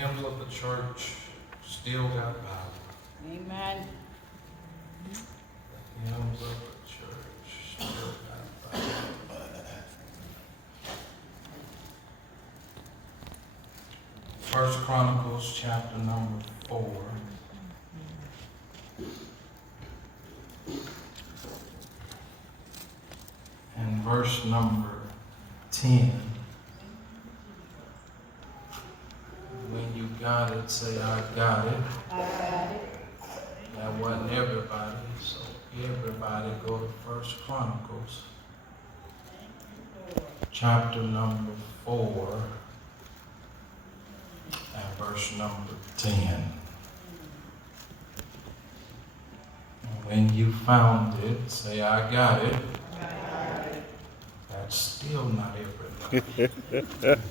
hymns of the church still got power. Amen. The hymns of the church still got power. First Chronicles chapter number 4. And verse number 10. When you got it, say, I got it. I got it. That wasn't everybody, so everybody go to First Chronicles chapter number 4 and verse number 10. When you found it, say, I got it. That's still not everything.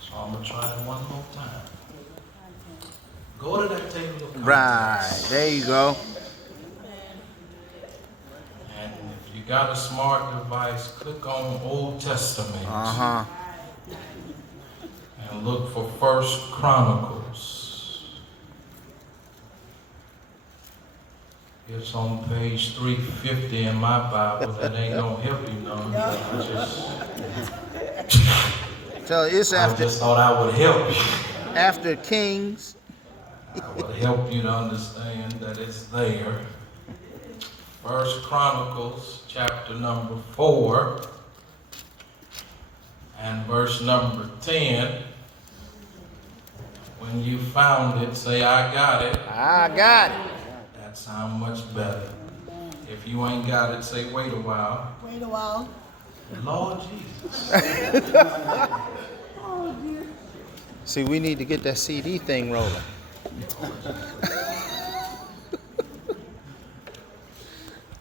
So I'm going to try it one more time. Go to that table of contents. Right, there you go. And if you got a smart device, click on Old Testament. And look for First Chronicles. It's on page 350 in my Bible. That ain't gonna help you none. So it's I after just thought I would help you. after Kings. I would help you to understand that it's there. First Chronicles chapter number 4 and verse number 10. When you found it, say, I got it. I got it. That sounds much better. If you ain't got it, say, wait a while. Wait a while. Lord Jesus. See, we need to get that CD thing rolling.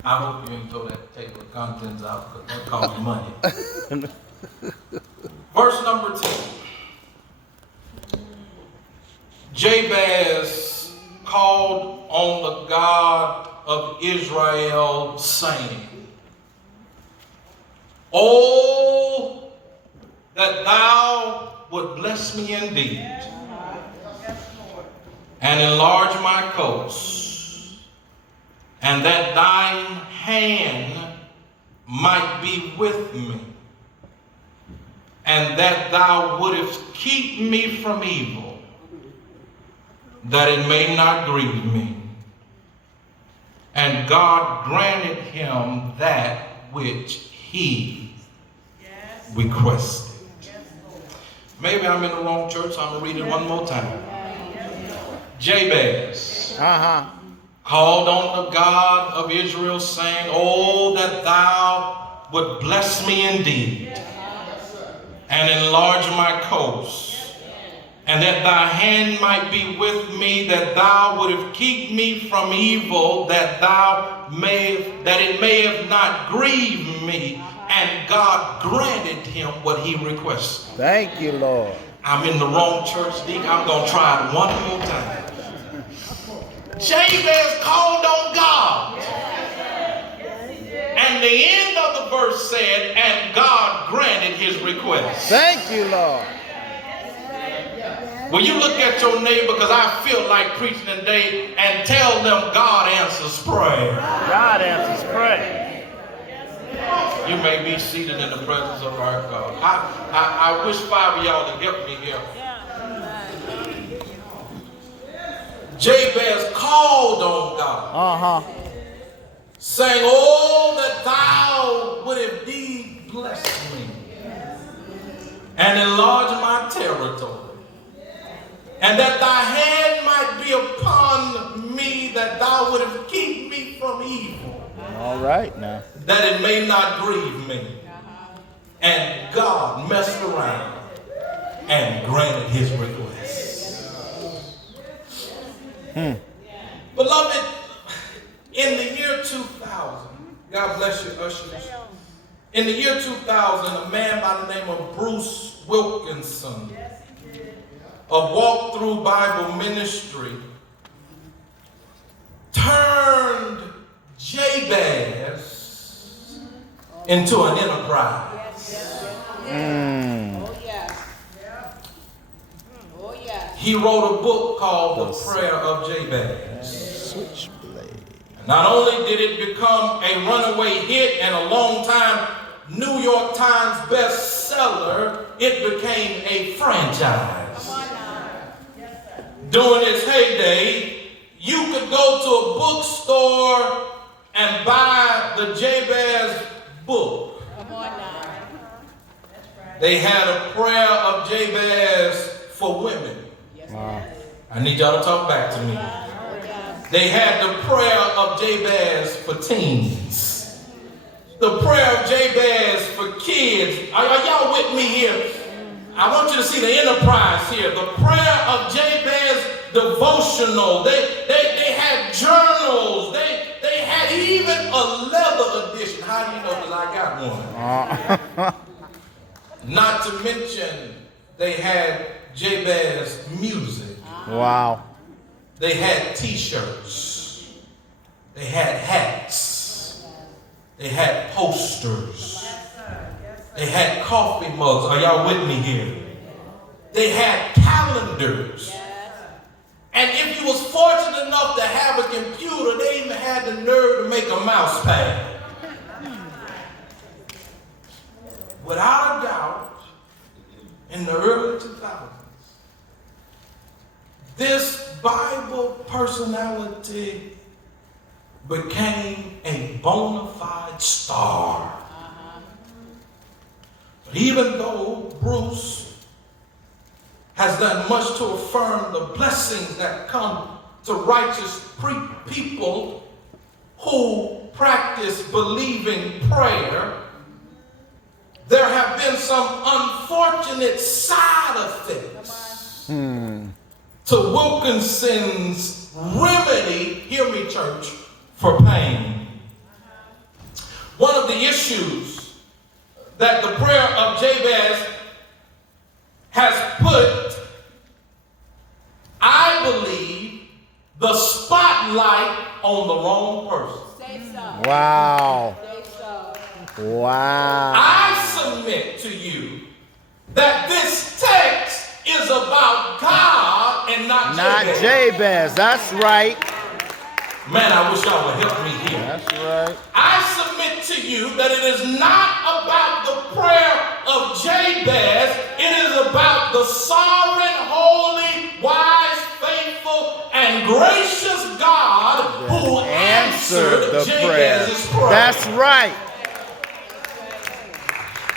I hope you didn't throw that table of contents out because that costs money. Verse number 10. Jabez called on the God of Israel, saying, Oh, that thou would bless me indeed, and enlarge my coast, and that thine hand might be with me, and that thou wouldest keep me from evil, that it may not grieve me. And God granted him that which he requested. Maybe I'm in the wrong church, so I'm going to read it one more time. Jabez called on the God of Israel, saying, Oh, that thou would bless me indeed, and enlarge my coast, and that thy hand might be with me, that thou wouldest keep me from evil, that it may have not grieved me. And God granted him what he requested. Thank you, Lord. I'm in the wrong church, Deke. I'm going to try it one more time. Jabez called on God. And the end of the verse said, and God granted his request. Thank you, Lord. Will you look at your neighbor, because I feel like preaching today, and tell them God answers prayer. God answers prayer. You may be seated in the presence of our God. I wish 5 of y'all to help me here. Jabez called on God, saying, Oh, that thou would indeed bless me and enlarge my territory, and that thy hand might be upon me, that thou wouldest keep me from evil. All right now. That it may not grieve me. And God messed around and granted his request. Beloved, in the year 2000, God bless you, ushers. In the year 2000, a man by the name of Bruce Wilkinson of Walk Through Bible Ministry turned Jabez into an enterprise. he wrote a book called The Prayer of Jabez. Switchblade. Not only did it become a runaway hit and a long-time New York Times bestseller, it became a franchise. During its heyday, you could go to a bookstore and buy the Jabez book. They had a prayer of Jabez for women. Wow. I need y'all to talk back to me. They had the prayer of Jabez for teens. The prayer of Jabez for kids. Are y'all with me here? I want you to see the enterprise here. The prayer of Jabez devotional. They had journals. They had even a leather edition. How do you know? Because I got one. Not to mention, they had Jabez music. Wow. They had t-shirts. They had hats. They had posters. They had coffee mugs. Are y'all with me here? They had calendars. And if you was fortunate enough to have a computer, they even had the nerve to make a mouse pad. Without a doubt, in the early 2000s, this Bible personality became a bona fide star. But even though Bruce has done much to affirm the blessings that come to righteous people who practice believing prayer, there have been some unfortunate side effects to Wilkinson's remedy, hear me church, for pain. One of the issues that the prayer of Jabez has put, I believe, the spotlight on the wrong person. Say so. Wow. Say so. Wow. I submit to you that this text is about God and not Jabez. Jabez. That's right. Man, I wish y'all would help me here. That's right. I submit to you that it is not about the prayer of Jabez. It is about the sovereign, holy, wise, faithful, and gracious God who answered the Jabez's prayer. That's right.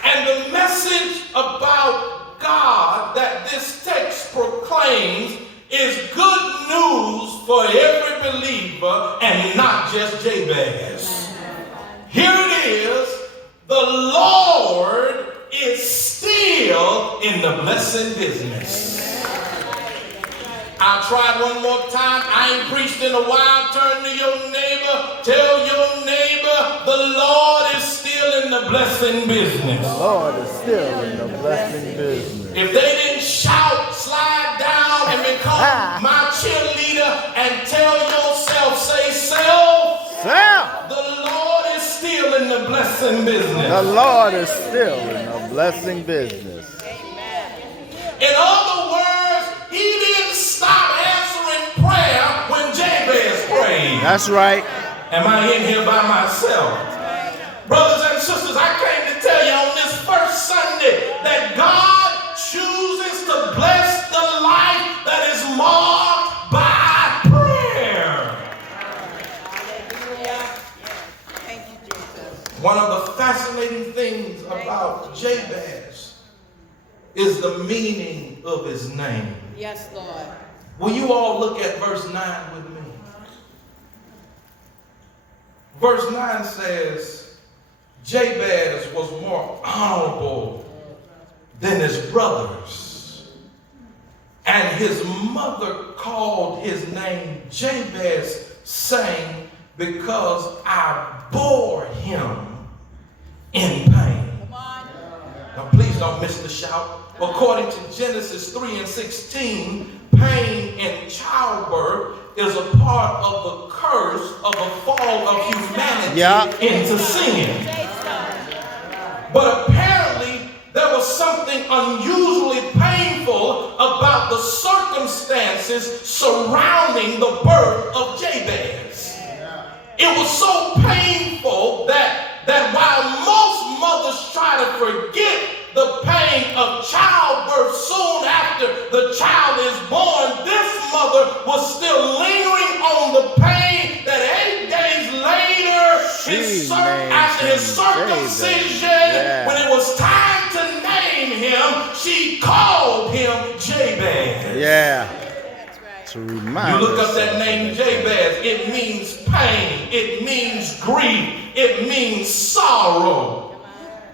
And the message about God that this text proclaims is good news for every believer and not just Jabez. Here it is. The Lord is still in the blessing business. I'll try it one more time. I ain't preached in a while. Turn to your neighbor. Tell your neighbor the Lord is still in the blessing business. The Lord is still in the blessing business. If they didn't shout, slide down and become my cheerleader and tell yourself, say self, the Lord is still in the blessing business. The Lord is still in the blessing business. In other words, he didn't stop answering prayer when Jabez prayed. That's right. Am I in here by myself? Brothers and sisters, I came to tell you on this first Sunday that God chooses to bless the life that is marked by prayer. Thank you, Jesus. One of the fascinating things about Jabez is the meaning of his name. Yes, Lord. Will you all look at verse 9 with me? Verse 9 says, Jabez was more honorable than his brothers, and his mother called his name Jabez, saying, because I bore him in pain. Come on. Now please don't miss the shout. According to Genesis 3:16, pain in childbirth is a part of the curse of the fall of humanity into sin. But apparently there was something unusually painful about the circumstances surrounding the birth of Jabez. It was so painful that while most mothers try to forget the pain of childbirth soon after the child is born, this mother was still lingering on the pain that 8 days later, after his circumcision, when it was time to name him, she called him Jabez. Yeah. That's right. To remind You look us up that name Jabez, it means pain, it means grief, it means sorrow.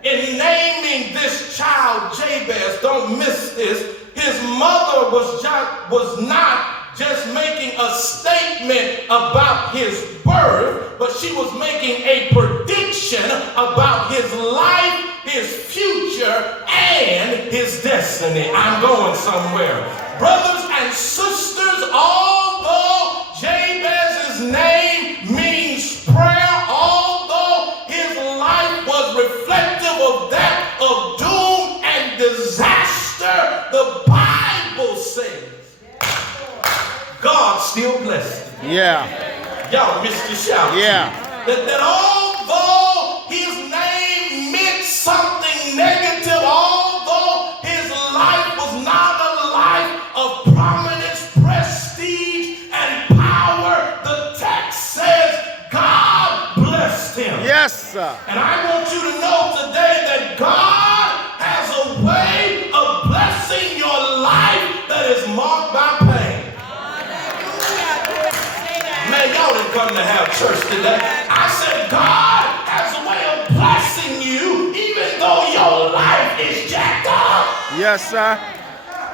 In naming this child Jabez, don't miss this, his mother was not just making a statement about his birth, but she was making a prediction about his life, his future, and his destiny. I'm going somewhere. Brothers and sisters, although Jabez's name means prayer, although his life was reflective of that of doom and disaster, the Bible says God still blessed him. Yeah. Y'all missed your shout. Yeah. That although his name meant something negative, although his life was not a life of prominence, prestige, and power, the text says God blessed him. Yes, sir. And I want you to know today that God has a way of blessing your life that is marked by pain. Man, y'all didn't come to have church today. I said God has a way of blessing you even though your life is jacked up. Yes, sir.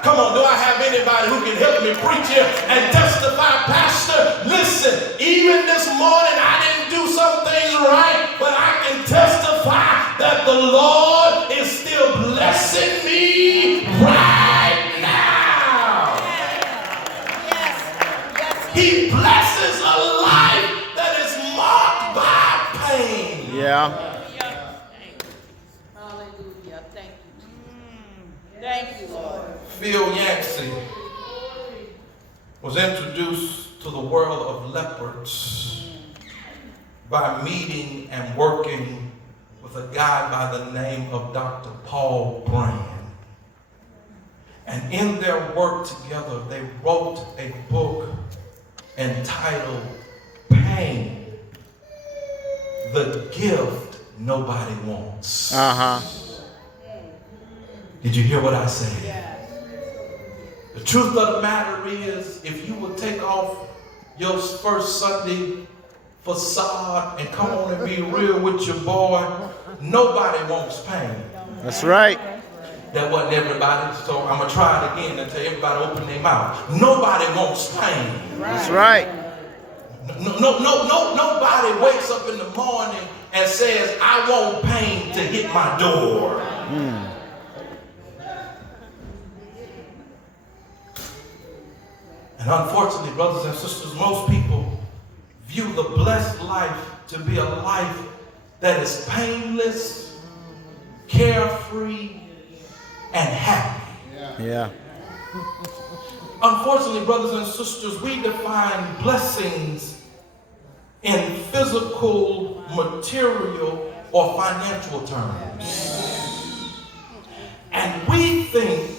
Come on, do I have anybody who can help me preach here and testify? Pastor, listen, even this morning I didn't do some things right, but I can testify that the Lord is still blessing me right now. He blesses a life that is marked by pain. Yeah. Hallelujah. Thank you. Thank you, Lord. Phil Yancey was introduced to the world of leopards by meeting and working with a guy by the name of Dr. Paul Brand. And in their work together, they wrote a book entitled Pain, the Gift Nobody Wants. Uh-huh. Did you hear what I said? The truth of the matter is, if you would take off your first Sunday facade and come on and be real with your boy, nobody wants pain. That's right. That wasn't everybody, so I'm going to try it again until everybody open their mouth. Nobody wants pain. That's right. Nobody wakes up in the morning and says, I want pain to hit my door. And unfortunately, brothers and sisters, most people view the blessed life to be a life that is painless, carefree, and happy. Yeah. Unfortunately, brothers and sisters, we define blessings in physical, material, or financial terms. And we think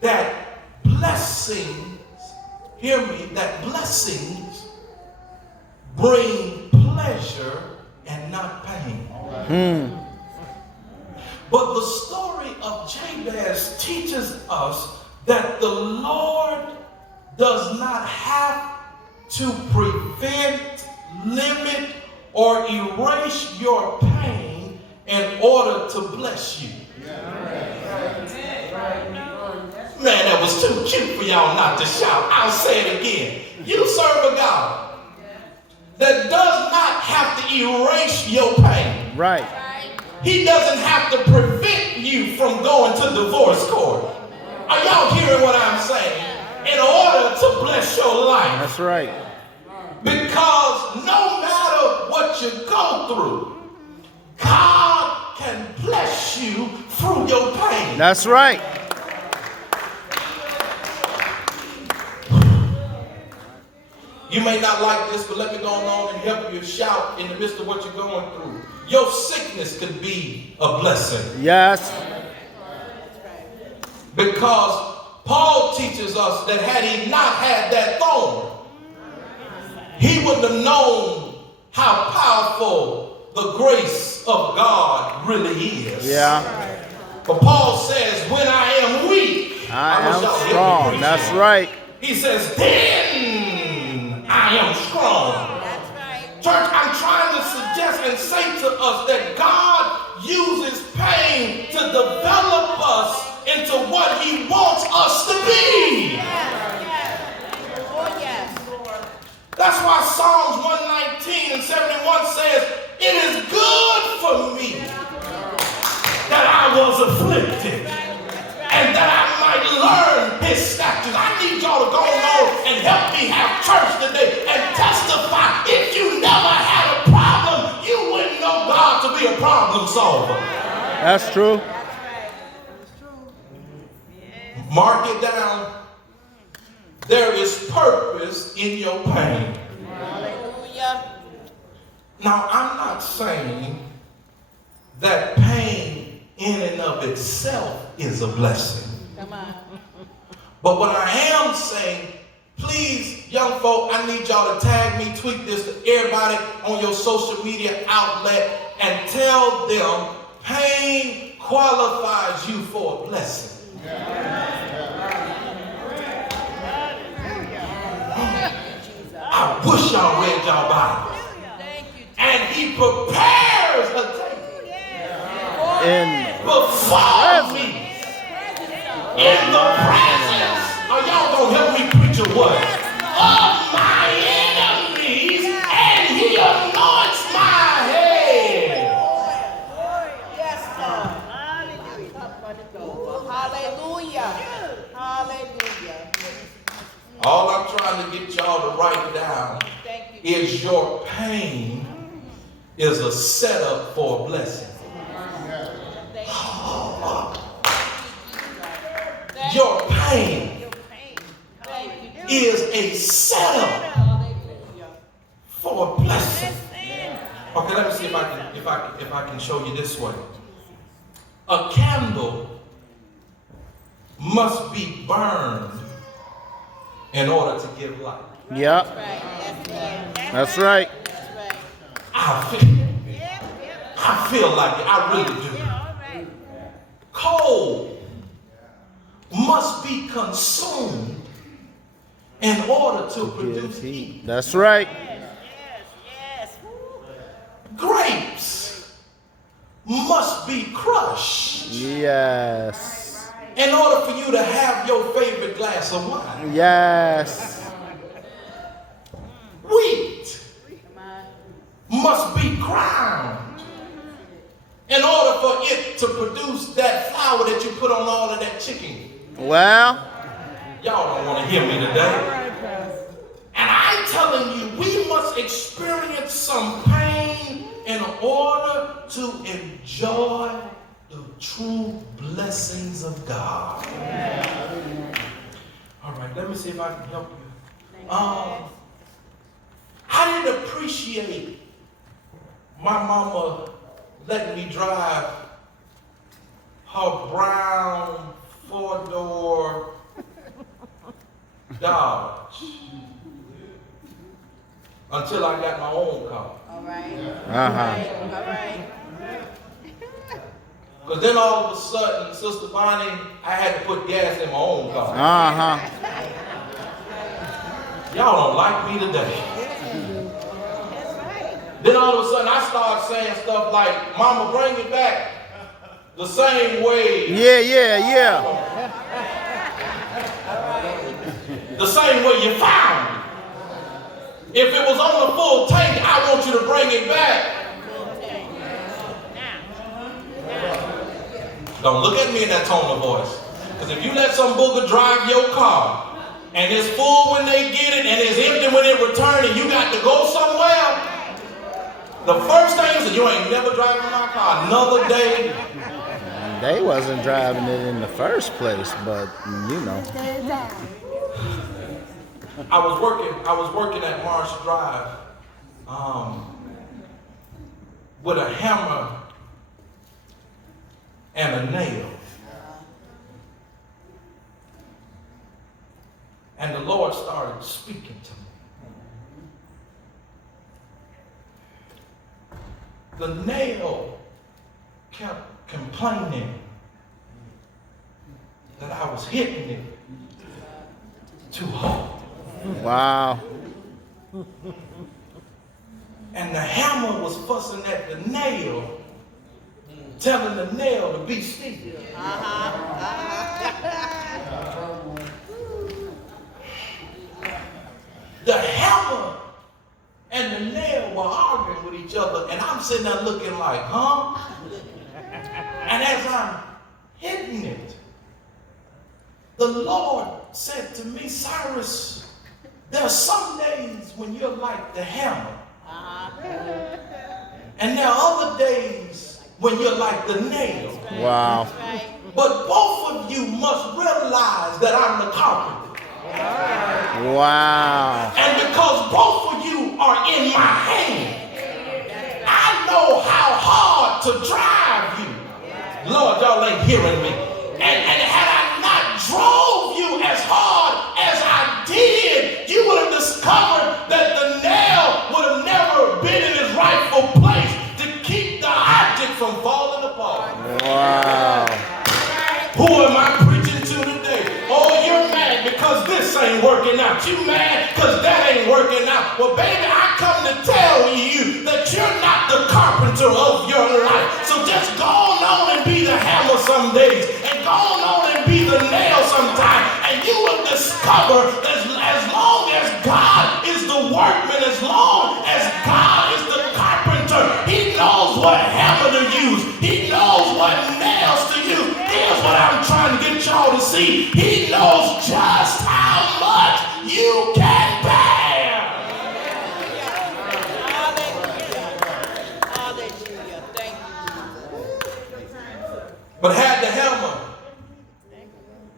that blessings, hear me, that blessings bring pleasure and not pain. But the story of Jabez teaches us that the Lord does not have to prevent, limit, or erase your pain in order to bless you. Man, that was too cute for y'all not to shout. I'll say it again. You serve a God that does not have to erase your pain. Right. He doesn't have to prevent you from going to divorce court. Are y'all hearing what I'm saying? In order to bless your life. That's right. Because no matter what you go through, God can bless you through your pain. That's right. You may not like this, but let me go on and help you shout in the midst of what you're going through. Your sickness could be a blessing. Yes. Because Paul teaches us that had he not had that thorn, he wouldn't have known how powerful the grace of God really is. Yeah. But Paul says, when I am weak, I am strong. That's right. He says, then I am strong. That's right. Church, I'm trying to suggest and say to us that God uses pain to develop us into what he wants us to be. Yes. Oh, yes. That's why Psalms 119 and 71 says, it is good for me that I was afflicted and that I might learn his statutes. I need y'all to go on and help me have church today and testify. If you never had a problem, you wouldn't know God to be a problem solver. That's true. Mark it down. There is purpose in your pain. Hallelujah. Now, I'm not saying that pain in and of itself is a blessing. Come on. But what I am saying, please, young folk, I need y'all to tag me, tweet this to everybody on your social media outlet and tell them pain qualifies you for a blessing. I wish y'all read y'all Bible. And he prepares a table before me in the presence. Are y'all gonna help me preach a what? Of my enemies, and he anoints my head. Yes, Lord. Hallelujah. Hallelujah. All I'm trying to get y'all to write down is your pain is a setup for a blessing. Your pain is a setup for a blessing. Okay, let me see if I can show you this way. A candle must be burned in order to give light. Yep. That's right. I feel like it. I really do. Coal must be consumed in order to produce heat. That's right. Grapes must be crushed Yes. in order for you to have your favorite glass of wine. Yes. Wheat must be ground in order for it to produce that flour that you put on all of that chicken. Well, Y'all don't want to hear me today. And I'm telling you, we must experience some pain in order to enjoy the true blessings of God. All right, let me see if I can help you. I didn't appreciate my mama letting me drive her brown 4-door Dodge until I got my own car. All right. uh-huh. All right. Because then all of a sudden, Sister Bonnie, I had to put gas in my own car. Uh-huh. Y'all don't like me today. Then all of a sudden, I start saying stuff like, Mama, bring it back the same way. Yeah. The same way you found it. If it was on the full tank, I want you to bring it back. Don't look at me in that tone of voice. Because if you let some booger drive your car, and it's full when they get it, and it's empty when it returns, and you got to go somewhere, the first thing is you ain't never driving my car another day. They wasn't driving it in the first place, but you know. I was working at Marsh Drive with a hammer and a nail. And the Lord started speaking to me. The nail kept complaining that I was hitting it too hard. Wow. And the hammer was fussing at the nail, telling the nail to be still. The hammer and the nail were arguing with each other, and I'm sitting there looking like, huh? And as I'm hitting it, the Lord said to me, Cyrus, there are some days when you're like the hammer. And there are other days when you're like the nail. Wow. But both of you must realize that I'm the carpenter. Wow. And because both of you are in my hand, I know how hard to drive you. Lord, y'all ain't hearing me. And had I not drove you as hard as I did, you would have discovered that the nail would have never been in its rightful place to keep the object from falling apart. Wow. Who am I preaching to today? Oh, you're mad because this ain't working out. You mad because that ain't working out. Well, baby, I come to tell you that you're not the carpenter of your life. So just go on and be the hammer some days, and go on and be the nail sometime, and you will discover that as long as God is the workman, as long as God is the carpenter, he knows what hammer to use. He knows what nails to use. Here's what I'm trying to get y'all to see. He knows just how much you can bear. Hallelujah. Thank you. But had the hammer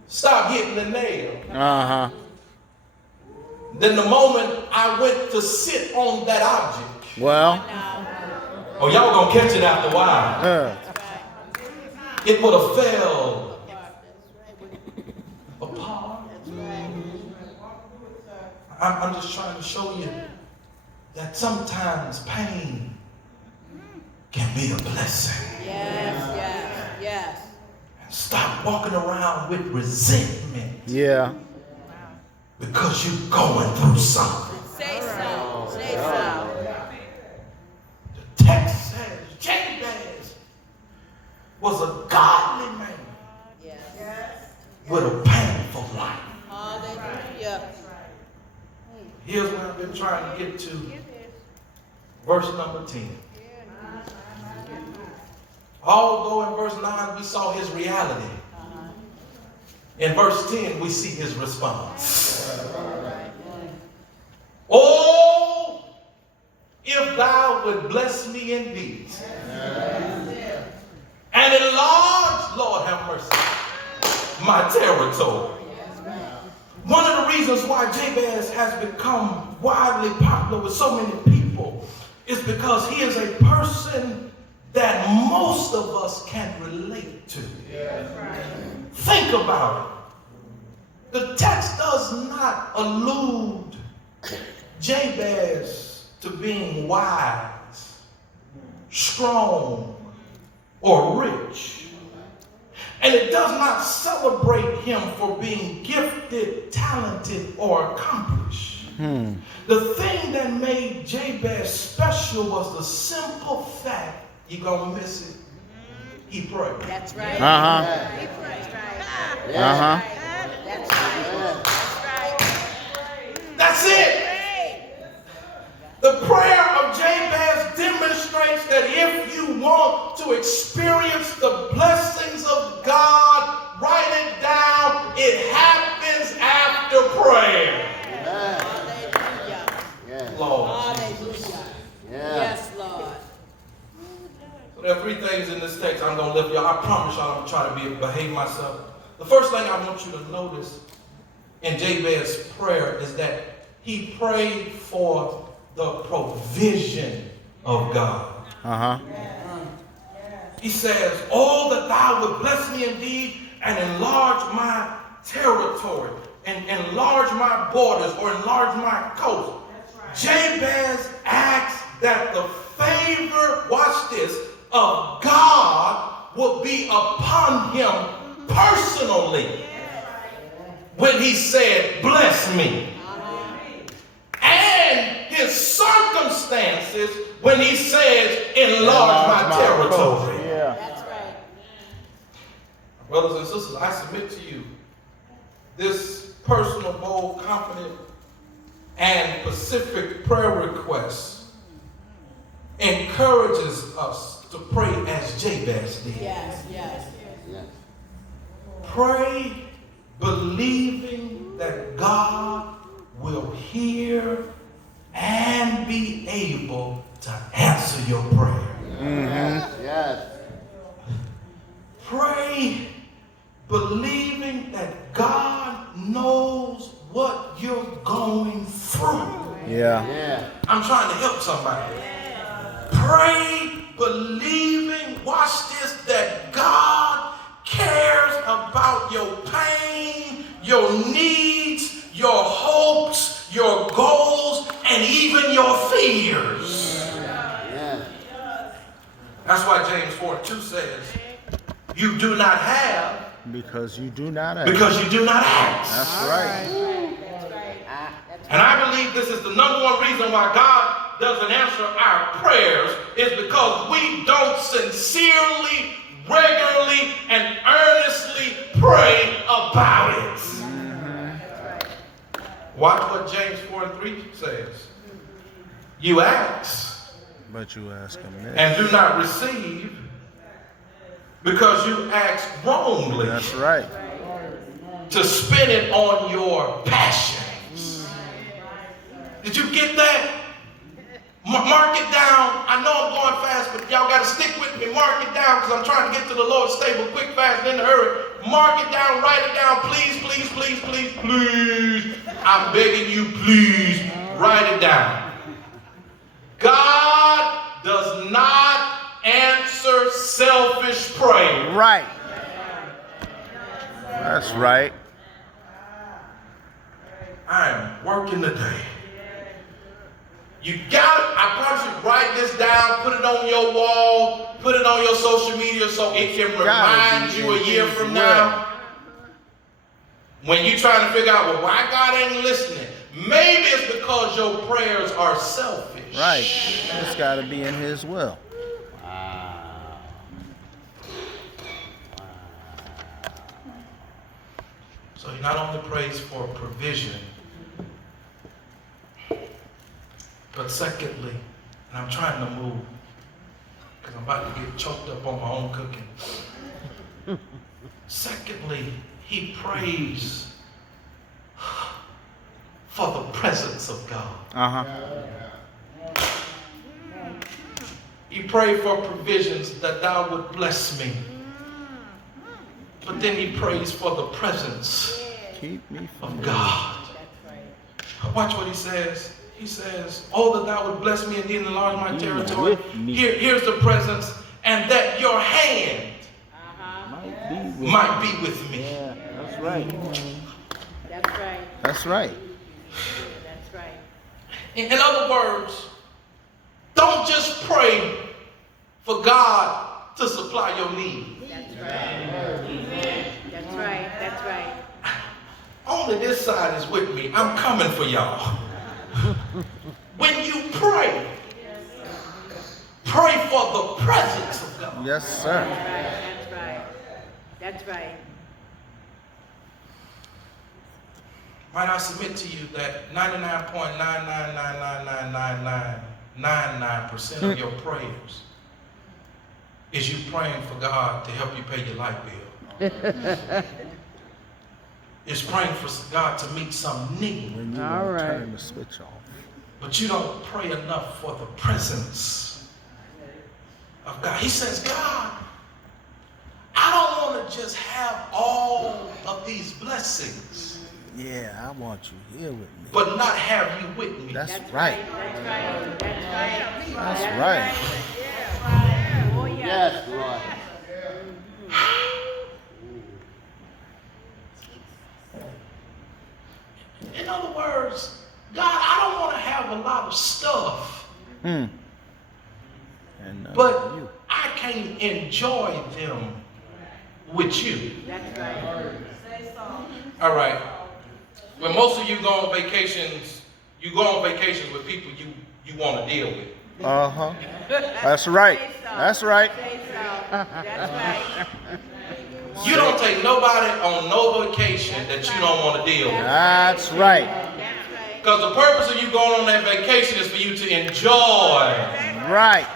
stop hitting the nail, then the moment I went to sit on that object, Well. oh, y'all gonna catch it after a while. It would have fell apart. I'm just trying to show you that sometimes pain can be a blessing. Yes. And stop walking around with resentment. Yeah. Because you're going through something. Say so. The text says Jabez was a godly man with a painful life. Hallelujah. Here's what I've been trying to get to. Verse number 10. Although in verse 9 we saw his reality, in verse 10 we see his response. Oh, if thou would bless me indeed, and enlarge, Lord have mercy, my territory. One of the reasons why Jabez has become widely popular with so many people is because he is a person that most of us can relate to. Think about it. The text does not allude Jabez to being wise, strong, or rich. And it does not celebrate him for being gifted, talented, or accomplished. The thing that made Jabez special was the simple fact, you're going to miss it, he prayed. That's right. Uh-huh. He prayed. Uh-huh. That's right. That's it. The prayer of Jabez demonstrates that if you want to experience the blessings of God, write it down. It happens after prayer. Hallelujah. Lord. Hallelujah. Yes, Lord. So there are three things in this text I'm going to lift y'all. I promise y'all I'm going to try to behave myself. The first thing I want you to notice in Jabez's prayer is that he prayed for the provision of God. He says, oh, that thou would bless me indeed and enlarge my territory and enlarge my borders or enlarge my coast. Jabez asked that the favor, watch this, of God would be upon him personally when he said, bless me. And his circumstances when he says, enlarge my territory. That's right. Brothers and sisters, I submit to you, this personal, bold, confident, and specific prayer request encourages us to pray as Jabez did. Yes, yes. Pray believing that God will hear and be able to answer your prayer. Yes. Pray believing that God knows what you're going through. Yeah. I'm trying to help somebody. Pray believing, watch this, that God cares about your pain, your needs, your hopes, your goals, and even your fears. That's why James 4:2 says, you do not have Because you do not ask. because you do not ask. That's right. That's right. And I believe this is the number one reason why God doesn't answer our prayers is because we don't sincerely, regularly, and earnestly pray about it. Watch what James 4:3 says. You ask But you ask him this. and do not receive because you ask wrongly That's right. to spend it on your passions. Did you get that? Mark it down. I know I'm going fast, but y'all got to stick with me. Mark it down because I'm trying to get to the Lord's stable quick, fast, and in a hurry. Mark it down. Write it down. Please, please, please, please, please. I'm begging you, please write it down. God does not answer selfish prayer. Right. That's right. I am working today. You got it. I promise you, write this down, put it on your wall, put it on your social media so it can remind you a year from now. When you're trying to figure out, well, why God ain't listening? Maybe it's because your prayers are selfish. Right. It's got to be in his will. So he not only prays for provision, but secondly, and I'm trying to move because I'm about to get choked up on my own cooking. Secondly, he prays for the presence of God. He prayed for provisions that thou would bless me. But then he prays for the presence Keep me of from God. Watch what he says. He says, oh, that thou would bless me indeed and enlarge my territory. Here's the presence, and that your hand might be with me. Yeah, that's right. That's right. That's right. That's right. In other words, don't just pray for God to supply your need. That's right. That's right. That's right. Only this side is with me. I'm coming for y'all. When you pray, pray for the presence of God. Yes, sir. That's right. That's right. Might I submit to you that 99.9999999% of your prayers is you praying for God to help you pay your light bill. It's praying for God to meet some need. When you All right. turn the switch off. But you don't pray enough for the presence of God. He says, God, I don't want to just have all of these blessings. Yeah, I want you here with me. but not have you with me. That's right. That's right. Oh, yeah. Yes, Lord. In other words, God, I don't want to have a lot of stuff, And but you. I can enjoy them with you. That's right. All right. When most of you go on vacations, you go on vacations with people you want to deal with. Uh-huh. That's right. That's right. That's right. You don't take nobody on no vacation that you don't want to deal with. That's right. That's right. Because the purpose of you going on that vacation is for you to enjoy. Right.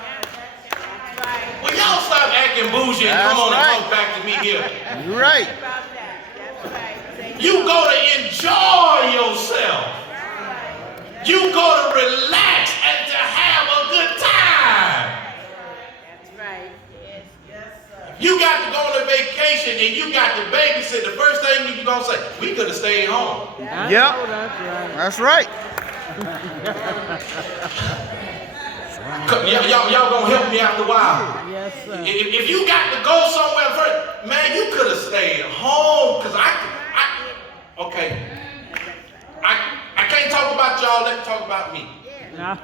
Well, y'all stop acting bougie and That's come on right. and talk back to me here. You're right. About that. That's right. You go to enjoy yourself. You go to relax and to have a good time. That's right. You got to go on a vacation and you got to babysit. The first thing you're going to say, we could have stayed home. Yep. That's right. Y'all going to help me after a while. Yes, sir. If you got to go somewhere first, man, you could have stayed home. Because I can't talk about y'all. Let me talk about me. No.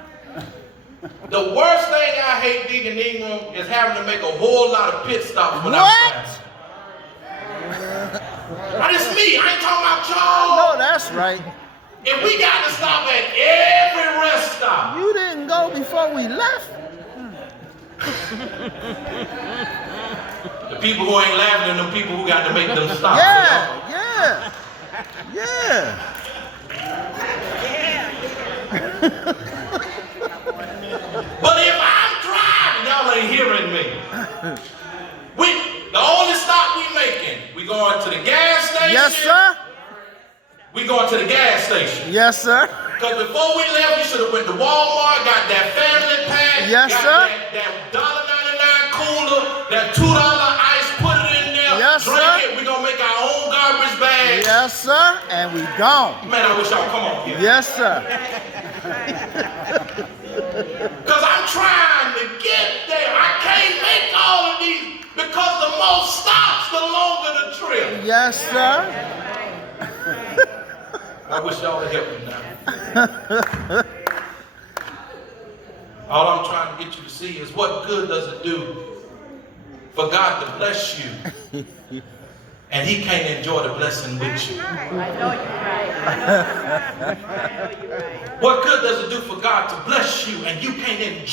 The worst thing I hate, Deacon Ingram, is having to make a whole lot of pit stops when I'm What? traveling. Now, this me. I ain't talking about y'all. No, that's right. If we got to stop at every rest stop, You didn't go before we left. the people who ain't laughing are the people who got to make them stop. Yeah. Yeah. Yeah. But if I'm driving, y'all ain't hearing me. The only stop we making, we going to the gas station. Yes, sir. We going to the gas station. Yes, sir. Because before we left, we should have went to Walmart, got that family pack, Yes, got sir. that $1.99 cooler, that $2 ice, put it in there, Yes, drink sir. it. We're going to make our own garbage bag. Yes, sir. And we gone. Man, I wish y'all come on here. Yes, sir. Because I'm trying to get there. I can't make all of these because the more stops, the longer the trip. Yes, sir. I wish y'all would help me now. All I'm trying to get you to see is what good does it do for God to bless you and He can't enjoy the blessing with you? I know you're right. I know you're right. What good does it do for God to bless you and you can't enjoy